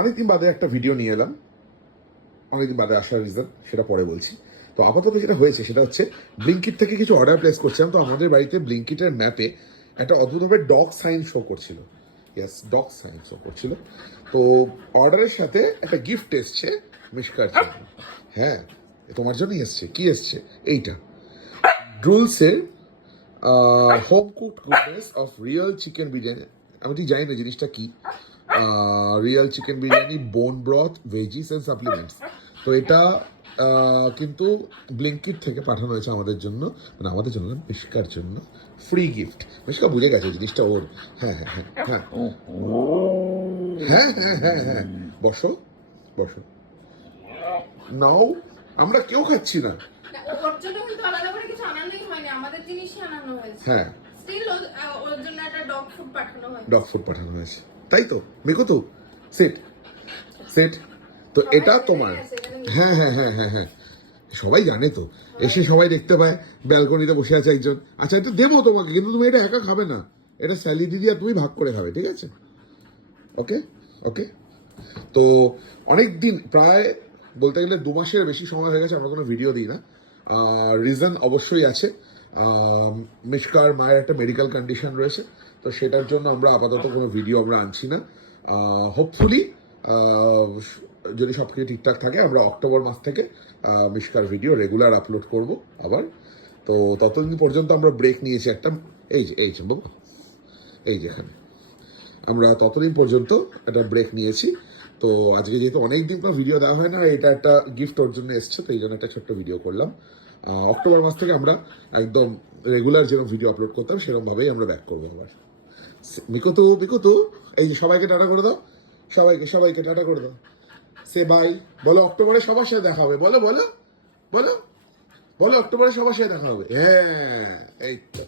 অনেকদিন বাদে একটা ভিডিও নিয়ে এলাম, অনেকদিন বাদে আসার রিজন সেটা পরে বলছি। তো আপাতত যেটা হয়েছে সেটা হচ্ছে ব্লিঙ্কিট থেকে কিছু অর্ডার প্লেস করছিলাম। তো আমাদের বাড়িতে ব্লিঙ্কিটের ম্যাপে একটা অদ্ভুতভাবে ডগ সাইন শো করছিল। ইয়েস, ডগ সাইন শো করছিল। তো অর্ডারের সাথে একটা গিফট এসছে মিশকার জন্য। হ্যাঁ, তোমার জন্যই এসছে। কি এসছে? এইটা ড্রুলসের home cooked goodness of real chicken biryani. আমি ঠিক জানি না জিনিসটা কি। রিয়েল চিকেন বিরিয়ানি, বোন ব্রথ, ভেজিস অ্যান্ড সাপ্লিমেন্টস। তো এটা কিন্তু ব্লিঙ্কিট থেকে পাঠানো হয়েছে আমাদের জন্য, মানে আমাদের জন্য না, মিশকার জন্য ফ্রি গিফট। মিশকা বুঝে গেছে জিনিসটা ওর। হ্যাঁ হ্যাঁ হ্যাঁ হ্যাঁ হ্যাঁ হ্যাঁ হ্যাঁ হ্যাঁ, বসো বসো। নাও, আমরা কেউ খাচ্ছি না। ওর জন্য কিন্তু আলাদা করে কিছু আনানোই হয়নি, আমাদের জিনিসই আনানো হয়েছে। হ্যাঁ, স্টিল ওর জন্য একটা ডগ ফুড পাঠানো হয়েছে। ডগ ফুড পাঠানো হয়েছে, তাই তো মিকু? তো সেট সেট তো এটা তোমার। হ্যাঁ হ্যাঁ হ্যাঁ হ্যাঁ হ্যাঁ, সবাই জানে তো। এসে সবাই দেখতে পায় ব্যালকনিতে বসে আছে একজন। আচ্ছা, এটা দেবো তোমাকে, কিন্তু তুমি এটা একা খাবে না। এটা স্যালি দিদি আর তুমি ভাগ করে খাবে, ঠিক আছে? ওকে ওকে। তো অনেক দিন, প্রায় বলতে গেলে 2 মাসের বেশি সময় হয়ে গেছে আমরা কোনো ভিডিও দিই না। রিজন অবশ্যই আছে। মিশকার মায়ের একটা মেডিকেল কন্ডিশন রয়েছে, তো সেটার জন্য আমরা আপাতত কোনো ভিডিও আমরা আনছি না। হোপফুলি যদি সব কিছু ঠিকঠাক থাকে আমরা অক্টোবর মাস থেকে মিশকার ভিডিও রেগুলার আপলোড করব আবার। তো ততদিন পর্যন্ত আমরা ব্রেক নিয়েছি একটা। এই যে বাবা, এই যেখানে আমরা ততদিন পর্যন্ত একটা ব্রেক নিয়েছি। তো আজকে যেহেতু অনেক দিন পর ভিডিও দেওয়া হয় না, এটা একটা গিফট ওর জন্য এসছে, তো এই জন্য একটা ছোট্ট ভিডিও করলাম। অক্টোবর মাস থেকে আমরা একদম রেগুলার যেরকম ভিডিও আপলোড করতাম সেরকমভাবেই আমরা ব্যাক করবো আবার। মিকু, এই যে সবাইকে টাটা করে দাও। সবাইকে টাটা করে দাও। সে বাই বলো। অক্টোবরে সবার সাথে দেখা হবে। বলো বলো বলো বলো, অক্টোবরে সবার সাথে দেখা হবে। হ্যাঁ, এই তো।